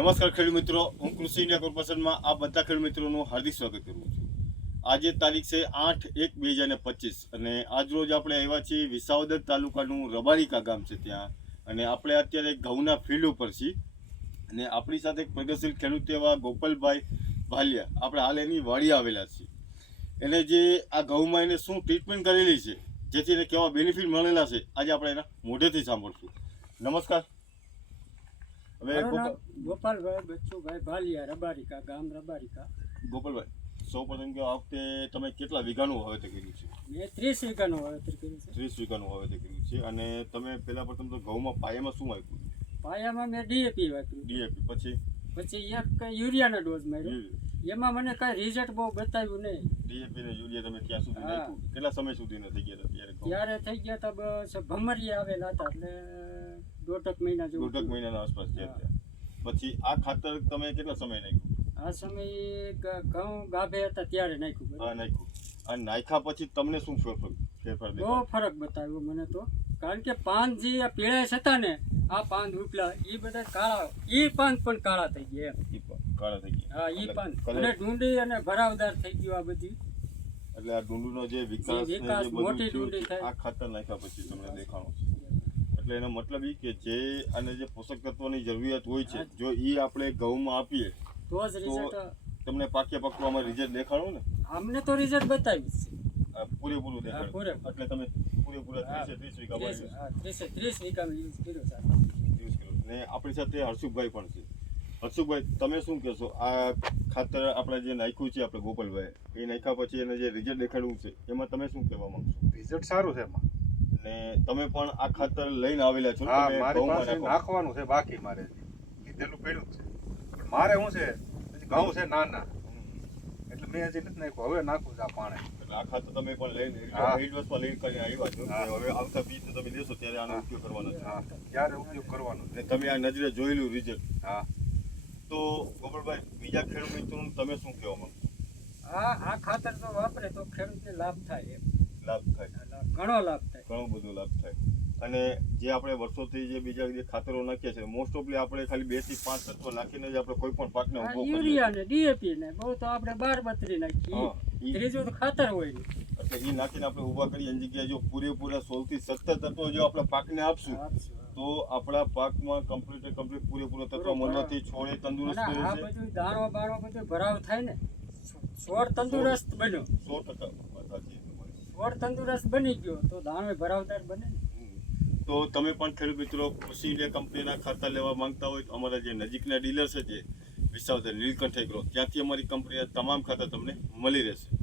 નમસ્કાર ખેડૂત મિત્રો, હું કૃષિ ઇન્ડિયા કોર્પોરેશનમાં આ બધા ખેડૂત મિત્રોનું હાર્દિક સ્વાગત કરું છું. આજે તારીખ છે આઠ એક બે હજાર પચીસ અને આજરોજ આપણે આવ્યા છીએ વિસાવદર તાલુકાનું રબારીકા ગામ છે ત્યાં. અને આપણે અત્યારે ઘઉંના ફિલ્ડ ઉપર છીએ. અને આપણી સાથે એક પ્રગતિશીલ ખેડૂત એવા ગોપાલભાઈ ભાલિયા, આપણે હાલ એની વાડી આવેલા છીએ. એને જે આ ઘઉંમાં એને શું ટ્રીટમેન્ટ કરેલી છે, જેથી એને કેવા બેનિફિટ મળેલા છે, આજે આપણે એના મોઢેથી સાંભળશું. નમસ્કાર. હવે ગોપાલભાઈ બચ્ચુભાઈ ભાલિયા રબારિકા ગામ રબારિકા. ગોપાલભાઈ સૌ પ્રથમ કે આ વખતે તમે કેટલા વીઘાનું વાવેતર કર્યું છે? મેં ત્રીસ વીઘાનું વાવેતર કર્યું છે. ત્રીસ વીઘાનું વાવેતર કર્યું છે અને તમે પહેલા પ્રથમ તો ઘઉંમાં પાયામાં શું આપ્યું પાયામાં મેં ડીએપી વાપર્યું ડીએપી પછી? પછી એક યુરિયાનો ડોઝ માર્યો. એમાં મને કાંઈ રિઝલ્ટ બહુ બતાવ્યું નહીં. ડીએપી ને યુરિયા તમે ત્યાં સુધી કેટલા સમય સુધી થઈ ગયા હતા ત્યારે ત્યારે થઈ ગયા હતા બસ ભમરિયા આવેલા હતા એટલે દોઢક મહિના જેવું દોઢક મહિનાના આસપાસ છે પછી આ ખાતર તમે કેટલા સમય નાખ્યું? આ સમય ઘઉં ગાભે હતા ત્યારે નાખ્યું હા આ નાખ્યું. અને નાખ્યા પછી તમને શું ફેરફાર ફેરફાર બહુ ફરક બતાવ્યો મને તો. કારણ કે પાન જે આ પીળા હતા ને આ પાન ઉપલા એ બધા કાળા એ પાન પણ કાળા થઈ ગયા એમ. કાળા થઈ ગયા. હા એ પાન. અને ડુંડી અને ભરાવદાર થઈ ગયું આ બધી. એટલે આ ડુંડુનો જે વિકાસ મોટી ડુંડી થાય. આ ખાતર નાખ્યા પછી તમને દેખાણો છે. એટલે એનો મતલબ એ કે જે અને જે પોષક તત્વોની જરૂરિયાત હોય છે જો એ આપણે ઘઉંમાં આપીએ તો જ રિઝલ્ટ તમને પાક્યા પકવામાં રિઝલ્ટ દેખાડો ને. અમને તો રિઝલ્ટ બતાવી છે પૂરેપૂરું દેખાડો. એટલે તમે પૂરેપૂરા. ત્રીસે વીઘા ત્રીસ ત્રીસે વીઘામાં યુઝ કર્યો છે. ને આપણી સાથે હર્ષુભાઈ પણ છે. હર્ષુભાઈ તમે શું કહેશો? આ ખાતર આપણે જે નાખ્યું છે આપણે ગોપાલભાઈ એ નાખ્યા પછી એને જે રિઝલ્ટ દેખાડવું છે એમાં તમે શું કહેવા માંગશો? રિઝલ્ટ સારું છે એમાં. ને તમે પણ આ ખાતર લઈને આવેલા છો ને? હા મારી પાસે નાખવાનું છે બાકી મારે. લીધેલું પડ્યું છે. પણ મારે શું છે? ઘઉં છે નાના એટલે મેં હજી નથી નાખ્યું. હવે નાખું છે આ પાણી. એટલે આ ખાતર તમે પણ લઈને હા. વર્ષમાં લઈને કરીને આવ્યા છો. હવે આવતા બીજ તમે લેશો ત્યારે આનો હા. ઉપયોગ કરવાનો છે. હા. ત્યારે ઉપયોગ કરવાનો છે? ને તમે આ નજરે જોયેલું રિઝલ્ટ હા. તો ગોપાલભાઈ બીજા ખેડૂત મિત્રો તમે શું કહેવા માંગો આ આ ખાતર તો વાપરે તો ખેડૂતને લાભ થાય એમ. લાભ થાય. ઘણો લાભ થાય. ઘણો બધો લાભ થાય. અને જે આપણે વર્ષોથી જે બીજા જે ખાતરો નાખીએ છીએ મોસ્ટ ઓફલી આપણે ખાલી બેથી પાંચ તત્વ નાખીને જ આપણે કોઈ પણ પાકને ઊભો કરીએ યુરિયા ને ડીએપી ને બહુ તો આપણે બાર બત્રી નાખીએ ત્રીજું તો ખાતર હોય એટલે એ નાખીને આપણે ઊભા કરીએ એની જગ્યાએ જો પૂરેપૂરા સોળથી સત્તર તત્વો જો આપણે પાકને આપશું. તો આપણા પાકમાં કમ્પ્લીટ કમ્પ્લીટ પૂરેપૂરો તત્વ મળવાથી છોડે તંદુરસ્ત રહે છે બધું દાણો બાણો બધું ભરાવ થાય ને છોડ તંદુરસ્ત બન્યો. સો ટકા. છોડ તંદુરસ્ત બની ગયો, તો દાણે ભરાવદાર બને. તો તમે પણ ખેડૂત મિત્રો કૃષિ કંપનીના ખાતા લેવા માંગતા હોય તો અમારા જે નજીકના ડીલર છે જે વિસાવદર નીલકંઠ એગ્રો ત્યાંથી અમારી કંપનીના તમામ ખાતા તમને મળી રહેશે.